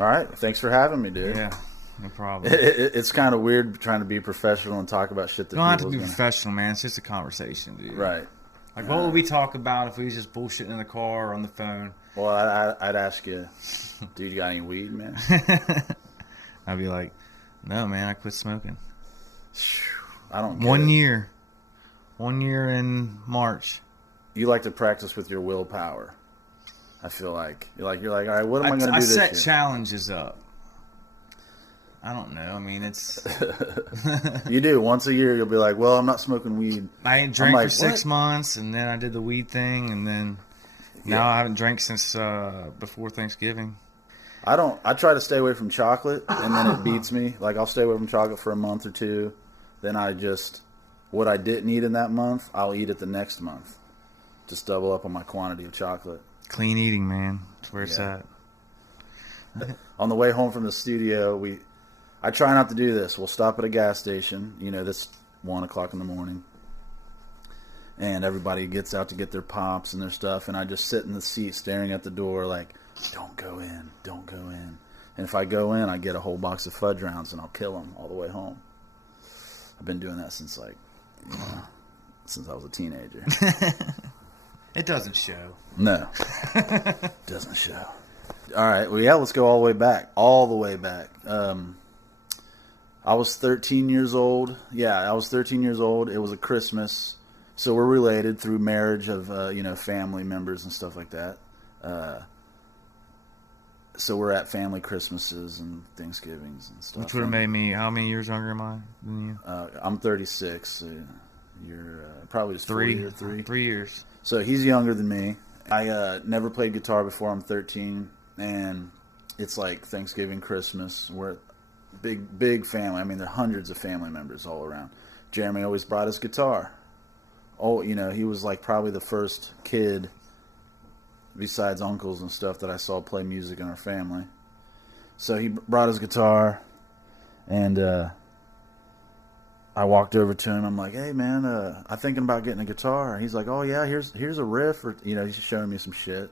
All right. Thanks for having me, dude. Yeah, no problem. It's kind of weird trying to be professional and talk about shit that You don't have to be professional, man. It's just a conversation, dude. Right. Like, what would we talk about if we was just bullshitting in the car or on the phone? Well, I'd ask you, dude, you got any weed, man? I'd be like, no, man, I quit smoking. I don't. 1 year. 1 year in March. You like to practice with your willpower. I feel like you're like, all right, what am I going to do this year? I set challenges up. I don't know. I mean, it's... You do. Once a year, you'll be like, well, I'm not smoking weed. I ain't drank for 6 months, and then I did the weed thing, and then now I haven't drank since before Thanksgiving. I try to stay away from chocolate, and then it beats me. Like, I'll stay away from chocolate for a month or two. Then what I didn't eat in that month, I'll eat it the next month. Just double up on my quantity of chocolate. Clean eating, man. That's where it's at. On the way home from the studio, I try not to do this. We'll stop at a gas station. This 1 o'clock in the morning. And everybody gets out to get their pops and their stuff. And I just sit in the seat staring at the door like, don't go in, don't go in. And if I go in, I get a whole box of fudge rounds and I'll kill them all the way home. I've been doing that since since I was a teenager. It doesn't show. No. It doesn't show. All right. Well, yeah, let's go all the way back. All the way back. I was 13 years old. Yeah, I was 13 years old. It was a Christmas. So we're related through marriage of, family members and stuff like that. So we're at family Christmases and Thanksgivings and stuff. Which would have made me, how many years younger am I than you? I'm 36. So you're probably just 3 or 3. 3 years. So he's younger than me. I never played guitar before I'm 13. And it's like Thanksgiving, Christmas. We're big family. I mean, there are hundreds of family members all around. Jeremy always brought his guitar. Oh, he was like probably the first kid besides uncles and stuff that I saw play music in our family. So he brought his guitar, and I walked over to him. I'm like, hey, man, I'm thinking about getting a guitar. And he's like, oh, yeah, here's a riff. Or, he's showing me some shit.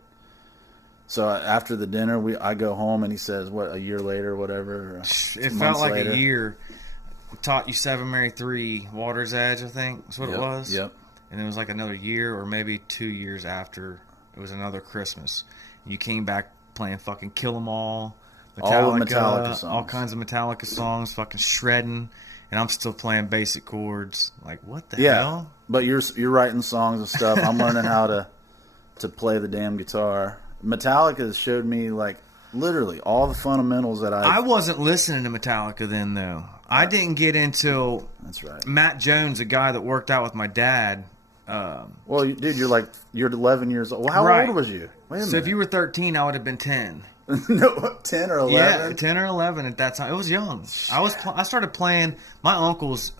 So after the dinner, I go home, and he says, what, a year later or whatever? It felt like a year. We taught you 7 Mary 3, Water's Edge, I think. That's what it was. Yep. And it was like another year or maybe 2 years after it was another Christmas. You came back playing fucking Kill 'Em All, Metallica songs. All kinds of Metallica songs, fucking shredding, and I'm still playing basic chords. Like, what the hell? But you're writing songs and stuff. I'm learning how to play the damn guitar. Metallica showed me, like, literally all the fundamentals that I wasn't listening to Metallica then, though. I didn't get until That's right. Matt Jones, a guy that worked out with my dad. Well, dude, you're 11 years old. Well, how old was you? Wait a minute. So if you were 13, I would have been 10. No, 10 or 11? Yeah, 10 or 11 at that time. It was young. I started playing. My uncles,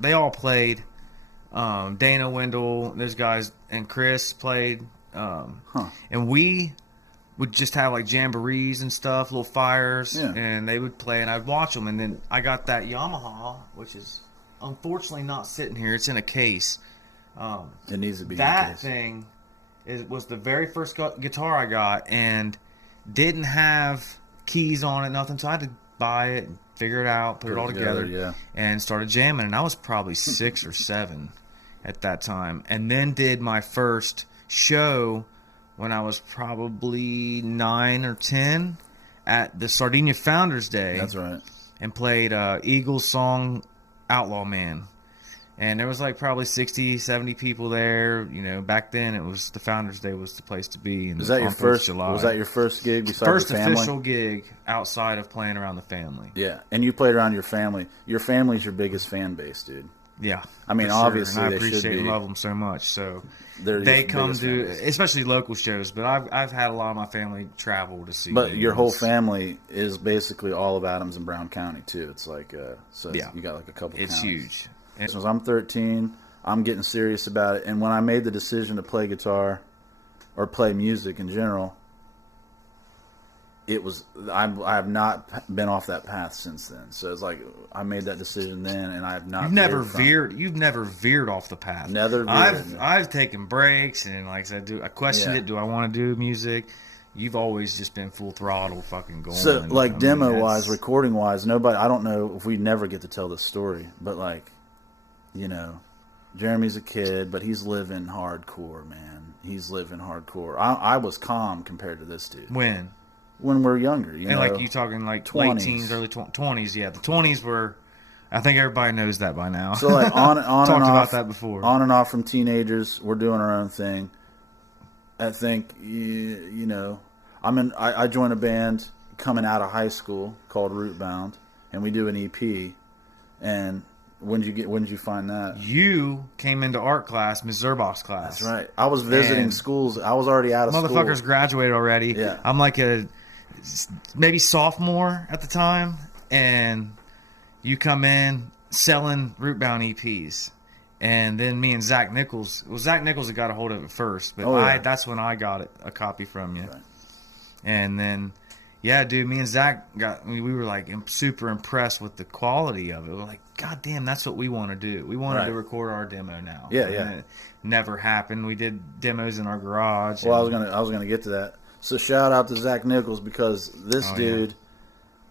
they all played. Dana, Wendell, those guys, and Chris played. And we would just have like jamborees and stuff, little fires, and they would play, and I'd watch them. And then I got that Yamaha, which is unfortunately not sitting here. It's in a case. It needs to be. That thing was the very first guitar I got, and didn't have keys on it, nothing. So I had to buy it, and figure it out, put it all together, and started jamming. And I was probably 6 or 7 at that time, and then did my first show when I was probably 9 or 10 at the Sardinia Founders Day. That's right. And played Eagles song "Outlaw Man." And there was like probably 60, 70 people there. Back then it was the Founders Day was the place to be. And was that your first? Was that your first gig besides the family? First official gig outside of playing around the family. Yeah, and you played around your family. Your family's your biggest fan base, dude. Yeah, I mean, obviously, and I they appreciate should be. and love them so much. So they come to, especially local shows. But I've had a lot of my family travel to see. But your whole family is basically all of Adams and Brown County too. It's like you got like a couple. It's counties. huge. Since I'm 13, I'm getting serious about it. And when I made the decision to play guitar or play music in general, I have not been off that path since then. So it's like I made that decision then, and I have not. You've never veered off the path. Never veered. I've taken breaks, and like I said, I questioned it. Do I want to do music? you've always just been full throttle fucking going. So, like, demo-wise, recording-wise, nobody, I don't know if we never get to tell this story, but, like, you know, Jeremy's a kid, but he's living hardcore, man. He's living hardcore. I was calm compared to this dude. When we're younger, you know. And, like, you talking, like, 20s. late teens, early 20s, yeah. The 20s were, I think everybody knows that by now. So, like, on and off. Talked about that before. On and off from teenagers, we're doing our own thing. I think, you know, I joined a band coming out of high school called Rootbound, and we do an EP. And when did you find that? You came into art class, Ms. Zerbock's class. That's right. I was visiting schools. I was already out of school. Motherfuckers graduated already. Yeah. I'm like a maybe sophomore at the time, and you come in selling Rootbound EPs. And then me and Zach Nichols, Zach Nichols had got a hold of it first, but that's when I got a copy from you. Right. And then, yeah, dude, me and Zach we were like super impressed with the quality of it. We're like, God damn, that's what we want to do. We wanted to record our demo now. Yeah, and it never happened. We did demos in our garage. Well, I was gonna get to that. So shout out to Zach Nichols, because this dude. Yeah.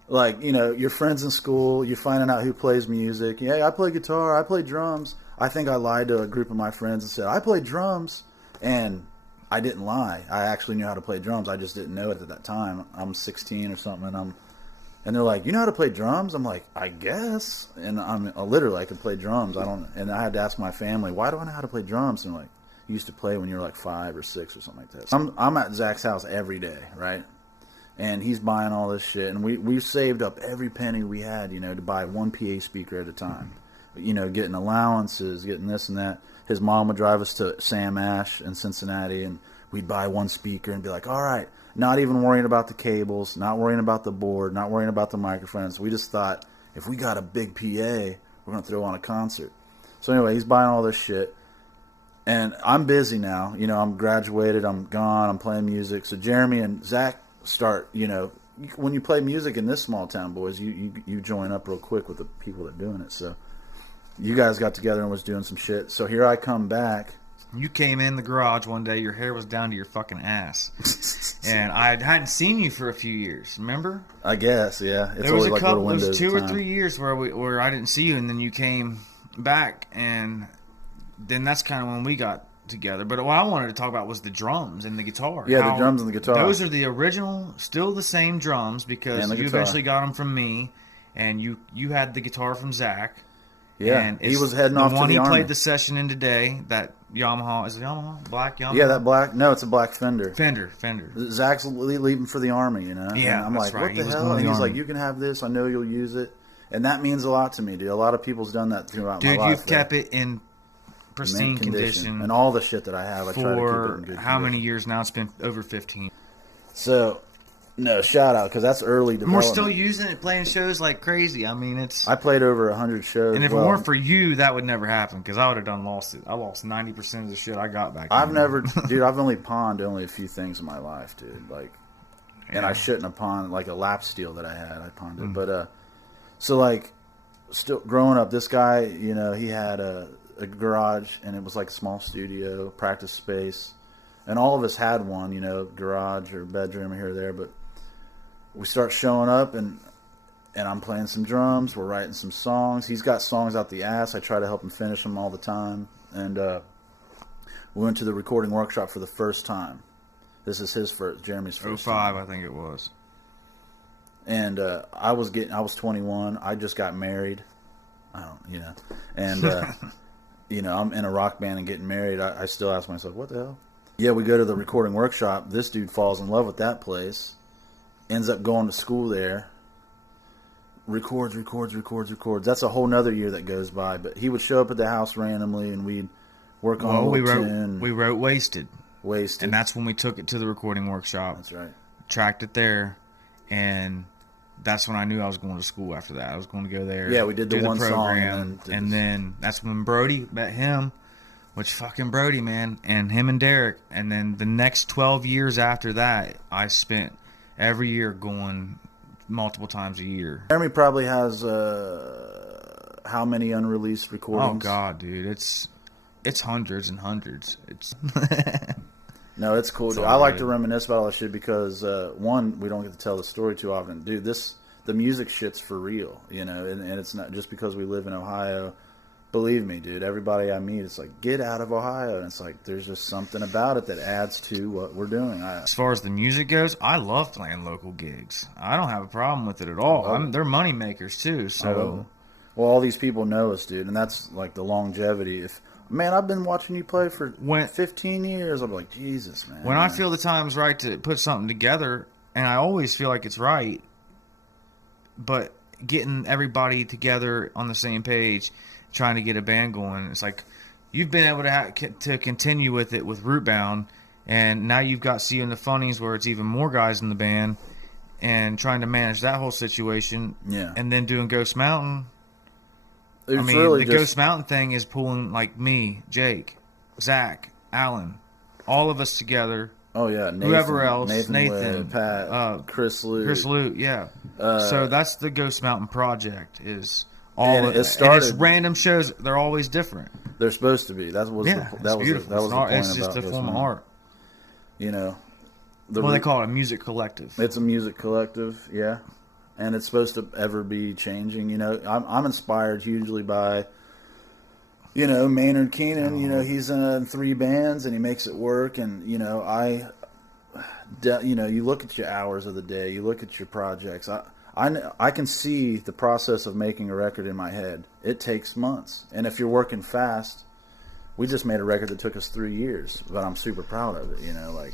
Like, you know, your friends in school, you're finding out who plays music. Yeah, I play guitar, I play drums. I think I lied to a group of my friends and said, I play drums. And I didn't lie. I actually knew how to play drums. I just didn't know it at that time. I'm 16 or something, and they're like, you know how to play drums? I'm like, I guess. And I could play drums. And I had to ask my family, why do I know how to play drums? And like, you used to play when you were like 5 or 6 or something like that. So I'm at Zach's house every day, right? And he's buying all this shit, and we saved up every penny we had, you know, to buy one PA speaker at a time. You know, getting allowances, getting this and that. His mom would drive us to Sam Ash in Cincinnati, and we'd buy one speaker and be like, all right, not even worrying about the cables, not worrying about the board, not worrying about the microphones. We just thought, if we got a big PA, we're going to throw on a concert. So anyway, he's buying all this shit. And I'm busy now. You know, I'm graduated, I'm gone, I'm playing music. So Jeremy and Zach start, you know, when you play music in this small town, boys, you join up real quick with the people that are doing it. So you guys got together and was doing some shit. So here I come back. You came in the garage one day, your hair was down to your fucking ass. And I hadn't seen you for a few years, remember? I guess, yeah. There was there was 2 or 3 years where I didn't see you, and then you came back, and then that's kind of when we got together. But what I wanted to talk about was the drums and the guitar. Yeah, the drums and the guitar. Those are the original, still the same drums, because you eventually got them from me, and you had the guitar from Zach. Yeah, and he was heading off to the Army. The one he played the session in today, that Yamaha, is it Yamaha? Black Yamaha? Yeah, that black, no, it's a black Fender. Fender. Zach's leaving for the Army, you know? Yeah, and I'm like, right. What the hell? And he's like, you can have this, I know you'll use it. And that means a lot to me, dude. A lot of people's done that throughout my life. Dude, you've kept it in pristine condition. And all the shit that I have, I try to keep it in good condition. For how many years now? It's been over 15. So, no, shout out, because that's early development. And we're still using it, playing shows like crazy. I mean, it's... I played over 100 shows. And if it weren't for you, that would never happen, because I would have lost it. I lost 90% of the shit I got back then. Dude, I've only pawned a few things in my life, dude. Like, and I shouldn't have pawned, like a lap steel that I had. I pawned it. But, so, like, still growing up, this guy, you know, he had a garage, and it was like a small studio, practice space. And all of us had one, you know, garage or bedroom here or there, but we start showing up, and I'm playing some drums. We're writing some songs. He's got songs out the ass. I try to help him finish them all the time. And we went to the recording workshop for the first time. This is Jeremy's first 05, time. I think it was. And I was 21. I just got married. And you know, I'm in a rock band and getting married. I still ask myself, what the hell? Yeah, we go to the recording workshop. This dude falls in love with that place. Ends up going to school there. Records. That's a whole nother year that goes by. But he would show up at the house randomly, and we'd work on we wrote Wasted. And that's when we took it to the recording workshop. That's right. Tracked it there, and that's when I knew I was going to school after that. I was going to go there. Yeah, we did the one program, song. And then that's when Brody met him, which fucking Brody, man, and him and Derek. And then the next 12 years after that, I spent every year going multiple times a year. Jeremy probably has how many unreleased recordings? Oh, God, dude. It's hundreds and hundreds. It's No, it's cool. I like to reminisce about all that shit because one, we don't get to tell the story too often. Dude, the music shit's for real, you know, and it's not just because we live in Ohio. Believe me, dude, everybody I meet, it's like, get out of Ohio. And it's like, there's just something about it that adds to what we're doing. As far as the music goes, I love playing local gigs. I don't have a problem with it at all. They're money makers too. So, well, all these people know us, dude, and that's like the longevity. Man, I've been watching you play for 15 years. I'm like, Jesus, man. When I feel the time's right to put something together, and I always feel like it's right, but getting everybody together on the same page, trying to get a band going, it's like you've been able to continue with it with Rootbound, and now you've got See You in the Funnies where it's even more guys in the band, and trying to manage that whole situation. Yeah. And then doing Ghost Mountain. The Ghost Mountain thing is pulling like me, Jake, Zach, Alan, all of us together. Oh yeah, Nathan, whoever else, Nathan, Pat, Chris Lute, yeah. So that's the Ghost Mountain project. Is all of it started. And it's random shows. They're always different. They're supposed to be. That was beautiful. That was the point. It's just a form of art. You know, they call it a music collective. It's a music collective, yeah. And it's supposed to ever be changing. You know, I'm inspired hugely by, you know, Maynard Keenan. You know, he's in 3 bands and he makes it work. And you know, you look at your hours of the day, you look at your projects. I can see the process of making a record in my head. It takes months, and if you're working fast, we just made a record that took us 3 years, but I'm super proud of it. You know, like.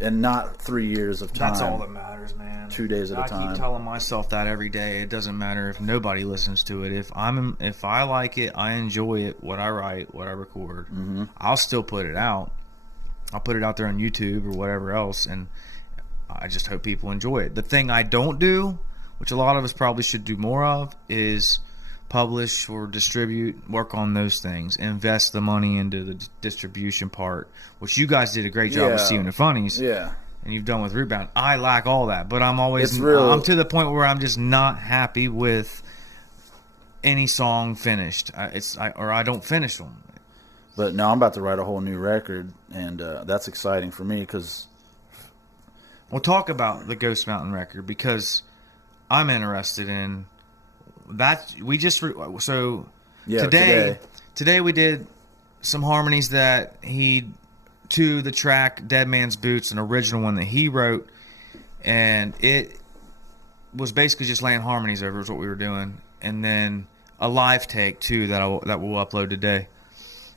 And not 3 years of time. That's all that matters, man. 2 days at a time. I keep telling myself that every day. It doesn't matter if nobody listens to it. If I like it, I enjoy it. What I write, what I record, I'll still put it out. I'll put it out there on YouTube or whatever else, and I just hope people enjoy it. The thing I don't do, which a lot of us probably should do more of, is publish or distribute, work on those things, invest the money into the distribution part, which you guys did a great job of seeing the funnies. Yeah. And you've done with Rootbound. I lack all that, but I'm I'm to the point where I'm just not happy with any song finished. I don't finish them. But now I'm about to write a whole new record, and that's exciting for me because. We'll talk about the Ghost Mountain record because I'm interested in. Today we did some harmonies that to the track Dead Man's Boots, an original one that he wrote, and it was basically just laying harmonies over is what we were doing, and then a live take too that we'll upload today.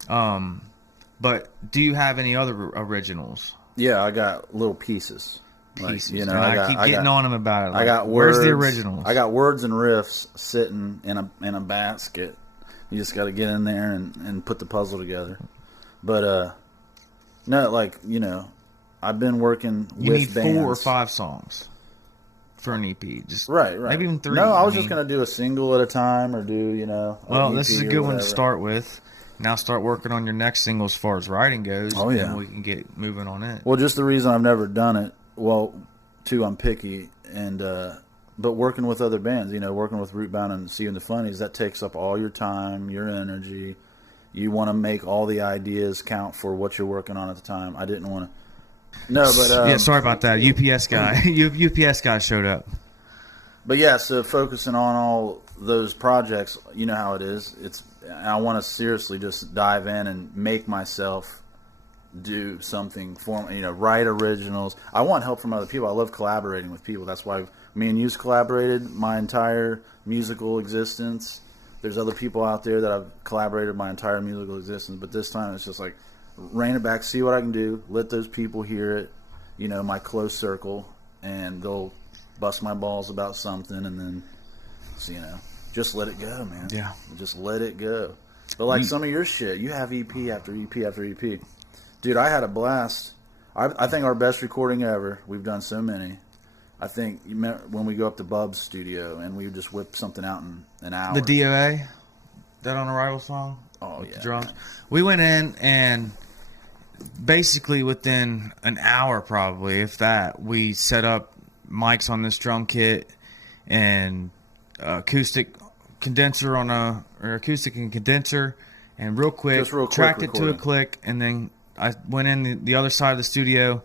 But do you have any other originals? Yeah, I got little pieces. Pieces. Like, you know, I keep getting on him about it. Like, I got words. Where's the originals? I got words and riffs sitting in a basket. You just got to get in there and put the puzzle together. But no, like, you know, I've been working with bands. You need 4 or 5 songs for an EP. Just right. Maybe even 3. No, I was just gonna do a single at a time, or do, you know. Well, this is a good one to start with. Now start working on your next single as far as writing goes. Oh yeah, and we can get moving on it. Well, just the reason I've never done it. Well, 2, I'm picky, and but working with other bands, you know, working with Rootbound and See You in the Funnies, that takes up all your time, your energy. You want to make all the ideas count for what you're working on at the time. I didn't want to. No, but yeah, sorry about that. UPS guy, UPS guy showed up. But yeah, so focusing on all those projects, you know how it is. I want to seriously just dive in and make myself do something for, you know, write originals. I want help from other people. I love collaborating with people. That's why me and you's collaborated my entire musical existence. There's other people out there that I've collaborated my entire musical existence, but this time it's just like rein it back, see what I can do, let those people hear it, you know, my close circle, and they'll bust my balls about something, and then, you know, just let it go, man. Yeah. Just let it go. But like some of your shit, you have EP after EP after EP. Dude, I had a blast. I think our best recording ever. We've done so many. I think you met when we go up to Bub's studio and we just whip something out in an hour. The DOA, Dead on Arrival song. Oh with yeah. The drums. We went in and basically within an hour, probably if that, we set up mics on this drum kit and acoustic and condenser, and real quick tracked it to a click, and then I went in the other side of the studio,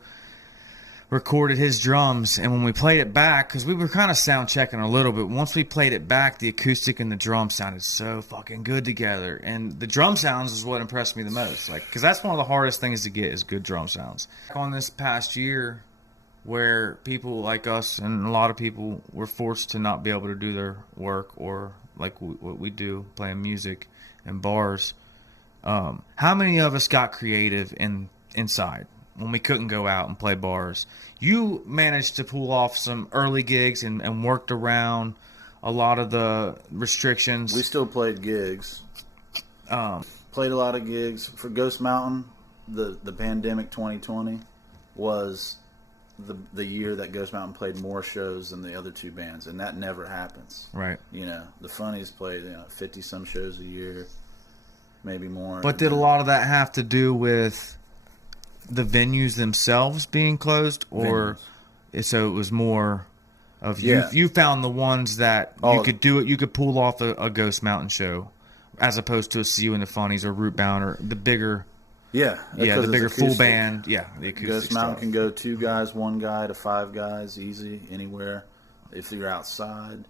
recorded his drums, and when we played it back, because we were kind of sound checking a little bit, once we played it back, the acoustic and the drum sounded so fucking good together, and the drum sounds is what impressed me the most, like, because that's one of the hardest things to get is good drum sounds. On this past year, where people like us and a lot of people were forced to not be able to do their work or like what we do, playing music in bars, how many of us got creative inside when we couldn't go out and play bars? You managed to pull off some early gigs and worked around a lot of the restrictions. We still played gigs. Played a lot of gigs. For Ghost Mountain, the pandemic 2020 was the year that Ghost Mountain played more shows than the other two bands, and that never happens. Right. You know, the Funnies played 50-some shows a year, maybe more. But did a lot of that have to do with the venues themselves being closed, or so it was more of you found the ones that you could do it, you could pull off a Ghost Mountain show as opposed to a See You in the Funnies or Rootbound or the bigger the bigger full band. The acoustic Ghost Mountain stuff can go 2 guys, 1 guy to 5 guys easy anywhere if you're outside.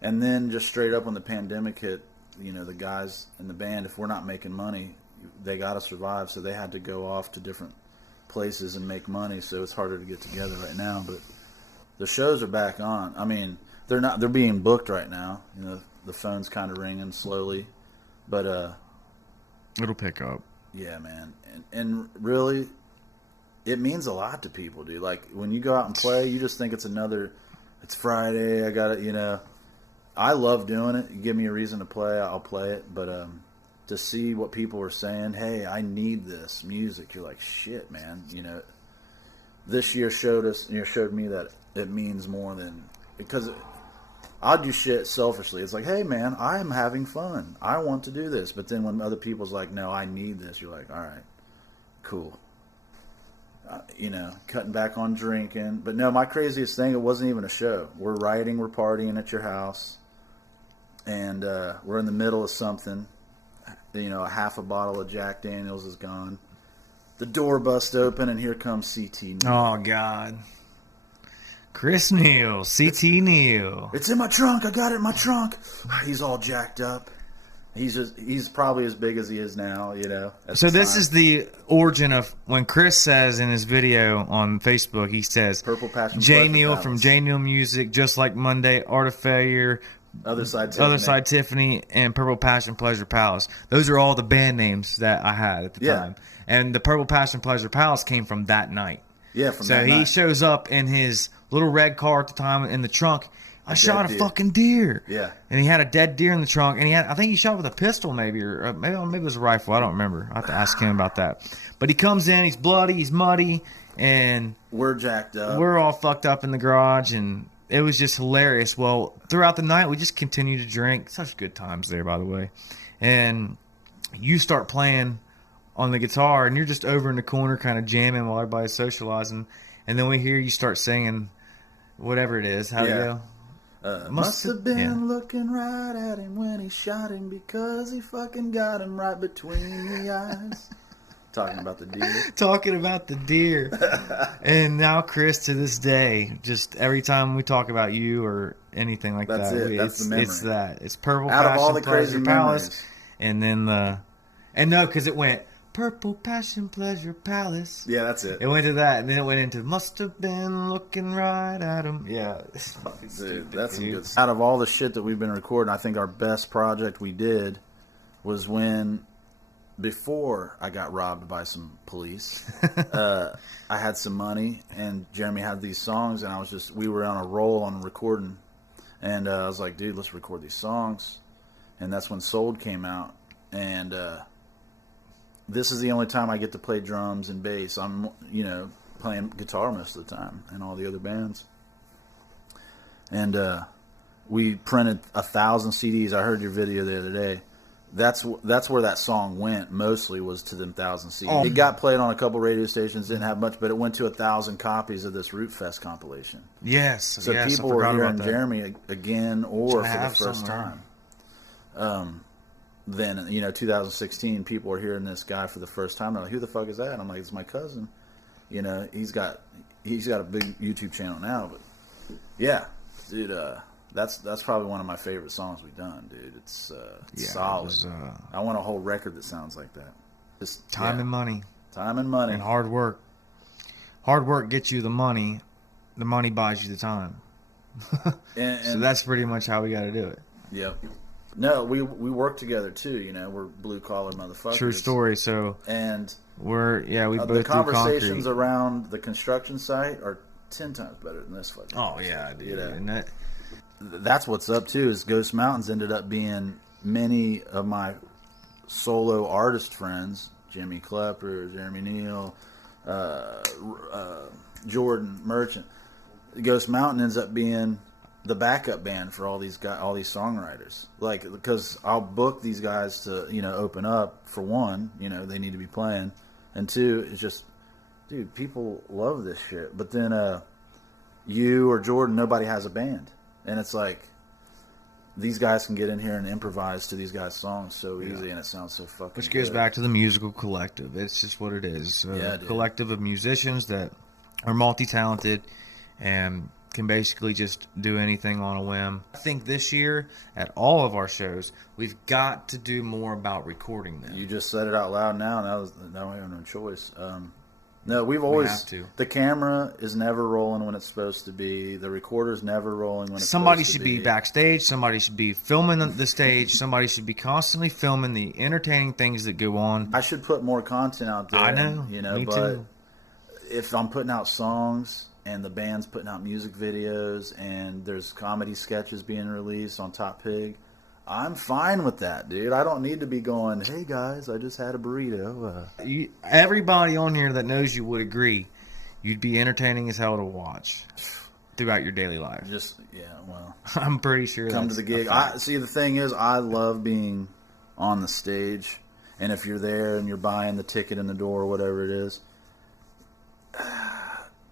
And then just straight up when the pandemic hit, the guys in the band, if we're not making money, they got to survive, so they had to go off to different places and make money, so it's harder to get together right now. But the shows are back on. I mean, they're being booked right now. The phone's kind of ringing slowly, but it'll pick up. Yeah, man. And really, it means a lot to people, dude. Like, when you go out and play, you just think it's Friday, I got it, I love doing it. You give me a reason to play, I'll play it. But to see what people are saying, hey, I need this music, you're like, shit, man. This year showed me that it means more than, because I'll do shit selfishly. It's like, hey, man, I'm having fun. I want to do this. But then when other people's like, no, I need this, you're like, all right, cool. Cutting back on drinking. But no, my craziest thing, it wasn't even a show. We're writing, we're partying at your house, and we're in the middle of something. A half a bottle of Jack Daniels is gone. The door busts open, and here comes CT Neal. Oh, God. Chris Neal, CT Neal. It's in my trunk. I got it in my trunk. He's all jacked up. He's probably as big as he is now, So this is the origin of when Chris says in his video on Facebook, he says, Purple Passion J. Neal from J. Neal Music, Just Like Monday, Art of Failure, Other Side Tiffany, and Purple Passion Pleasure Palace. Those are all the band names that I had at the time. And the Purple Passion Pleasure Palace came from that night. Yeah, from that night. So he shows up in his little red car at the time in the trunk. I shot a fucking deer. Yeah. And he had a dead deer in the trunk. And I think he shot with a pistol maybe, or maybe it was a rifle. I don't remember. I have to ask him about that. But he comes in, he's bloody, he's muddy, and we're jacked up. We're all fucked up in the garage, and it was just hilarious. Well, throughout the night, we just continued to drink. Such good times there, by the way. And you start playing on the guitar, and you're just over in the corner kind of jamming while everybody's socializing. And then we hear you start singing whatever it is. How do you go? Must have been looking right at him when he shot him because he fucking got him right between the eyes. Talking about the deer. Talking about the deer. And now, Chris, to this day, just every time we talk about you or anything like that's that, it. That's the memory. It's that. It's Purple Out Passion, of all the Pleasure crazy Palace, memories. and then because it went Purple Passion Pleasure Palace. Yeah, that's it. It went to that, and then it went into Must Have Been Looking Right at Him. Yeah, it's fucking stupid, that's some good stuff. Out of all the shit that we've been recording, I think our best project we did was before I got robbed by some police. I had some money, and Jeremy had these songs, and we were on a roll on recording, and I was like, dude, let's record these songs. And that's when Sold came out, and this is the only time I get to play drums and bass. I'm, playing guitar most of the time in all the other bands. And we printed 1,000 CDs. I heard your video the other day. That's where that song went mostly, was to them 1,000 CDs. Oh. It got played on a couple radio stations, didn't have much, but it went to 1,000 copies of this Root Fest compilation. Yes. So people were hearing Jeremy again or for the first time. then, you know, 2016, people are hearing this guy for the first time. They're like, who the fuck is that? And I'm like, it's my cousin. You know, he's got a big YouTube channel now. But yeah, dude, that's probably one of my favorite songs we've done, dude. It's solid. I want a whole record that sounds like that. Just time and money. Time and money. And hard work. Hard work gets you the money. The money buys you the time. and so that's pretty much how we got to do it. Yep. No, we work together too. You know, we're blue collar motherfuckers. True story. So and we both the conversations do around the construction site are 10 times better than this fucking. Oh yeah, dude. You know? And that's what's up too. Is Ghost Mountains ended up being many of my solo artist friends, Jimmy Klepper, Jeremy Neal, Jordan Merchant. Ghost Mountain ends up being the backup band for all these songwriters. Like, because I'll book these guys to, you know, open up. For one, you know, they need to be playing, and two, it's just, dude, people love this shit. But then you or Jordan, nobody has a band, and it's like these guys can get in here and improvise to these guys' songs so easy, and it sounds so fucking Which goes good. back to the musical collective. It's just what it is. A collective of musicians that are multi-talented and can basically just do anything on a whim. I think this year, at all of our shows, we've got to do more about recording them. You just said it out loud now, and now we have no choice. No, we've always... We have to. The camera is never rolling when it's supposed to be. The recorder's never rolling when it's Somebody supposed to should be backstage. Somebody should be filming the stage. Somebody should be constantly filming the entertaining things that go on. I should put more content out there. I know. You know, Me but too. if I'm putting out songs and the band's putting out music videos and there's comedy sketches being released on Top Pig, I'm fine with that, dude. I don't need to be going, hey guys, I just had a burrito. Everybody on here that knows you would agree you'd be entertaining as hell to watch throughout your daily life. Well, I'm pretty sure come to the gig. See, the thing is, I love being on the stage, and if you're there and you're buying the ticket in the door or whatever it is,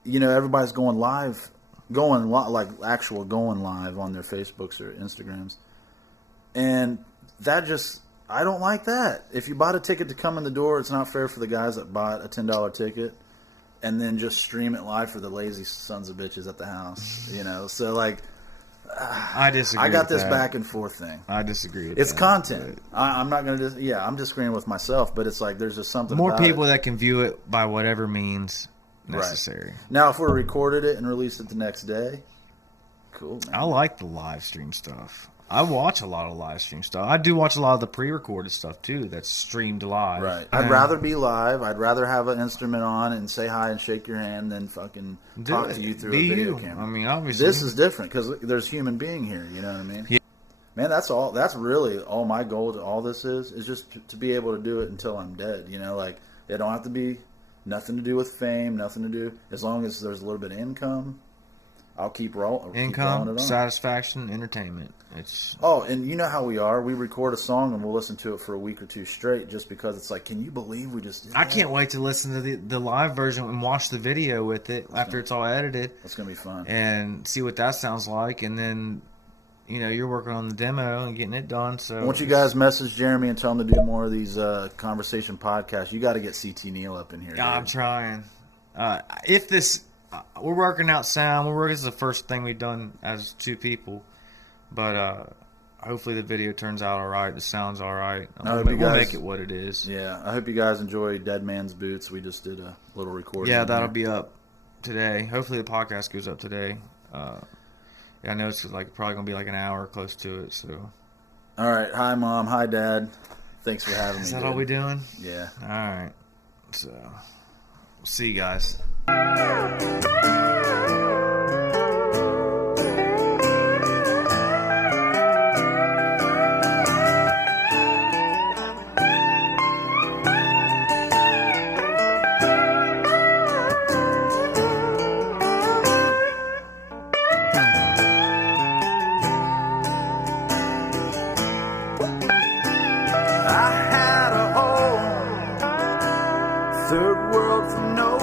you know, everybody's going live on their Facebooks or Instagrams. And that just, I don't like that. If you bought a ticket to come in the door, it's not fair for the guys that bought a $10 ticket and then just stream it live for the lazy sons of bitches at the house. You know, so like, I disagree. I got with this that. back and forth thing. I disagree with it's that, content. I'm not going to, I'm disagreeing with myself, but it's like there's just something more about people it. that can view it by whatever means necessary. Right. Now, if we recorded it and released it the next day, cool, man. I like the live stream stuff. I watch a lot of live stream stuff. I do watch a lot of the pre-recorded stuff too that's streamed live. Right. I'd rather be live. I'd rather have an instrument on and say hi and shake your hand than fucking talk to you through a video camera. I mean, obviously. This is different because there's a human being here. You know what I mean? Yeah. Man, that's all. That's really all my goal to all this is just to be able to do it until I'm dead. You know, like it don't have to be nothing to do with fame, nothing to do. As long as there's a little bit of income, I'll keep rolling. Income, satisfaction, entertainment. And you know how we are. We record a song and we'll listen to it for a week or two straight just because it's like, can you believe we just did that? I can't wait to listen to the live version and watch the video with it after it's all edited. That's going to be fun. And see what that sounds like. And then, you know, you're working on the demo and getting it done. So I want you guys message Jeremy and tell him to do more of these conversation podcasts. You got to get CT Neal up in here. Yeah, I'm trying. We're working out sound. This is the first thing we've done as two people. But hopefully the video turns out all right. The sound's all right. We'll make it what it is. Yeah, I hope you guys enjoy Dead Man's Boots. We just did a little recording. Yeah, that'll be up today. Hopefully the podcast goes up today. I know it's like probably going to be like an hour close to it. So. All right. Hi, Mom. Hi, Dad. Thanks for having me. Is that all we doing? Yeah. All right. So, see you guys. Third world from nowhere.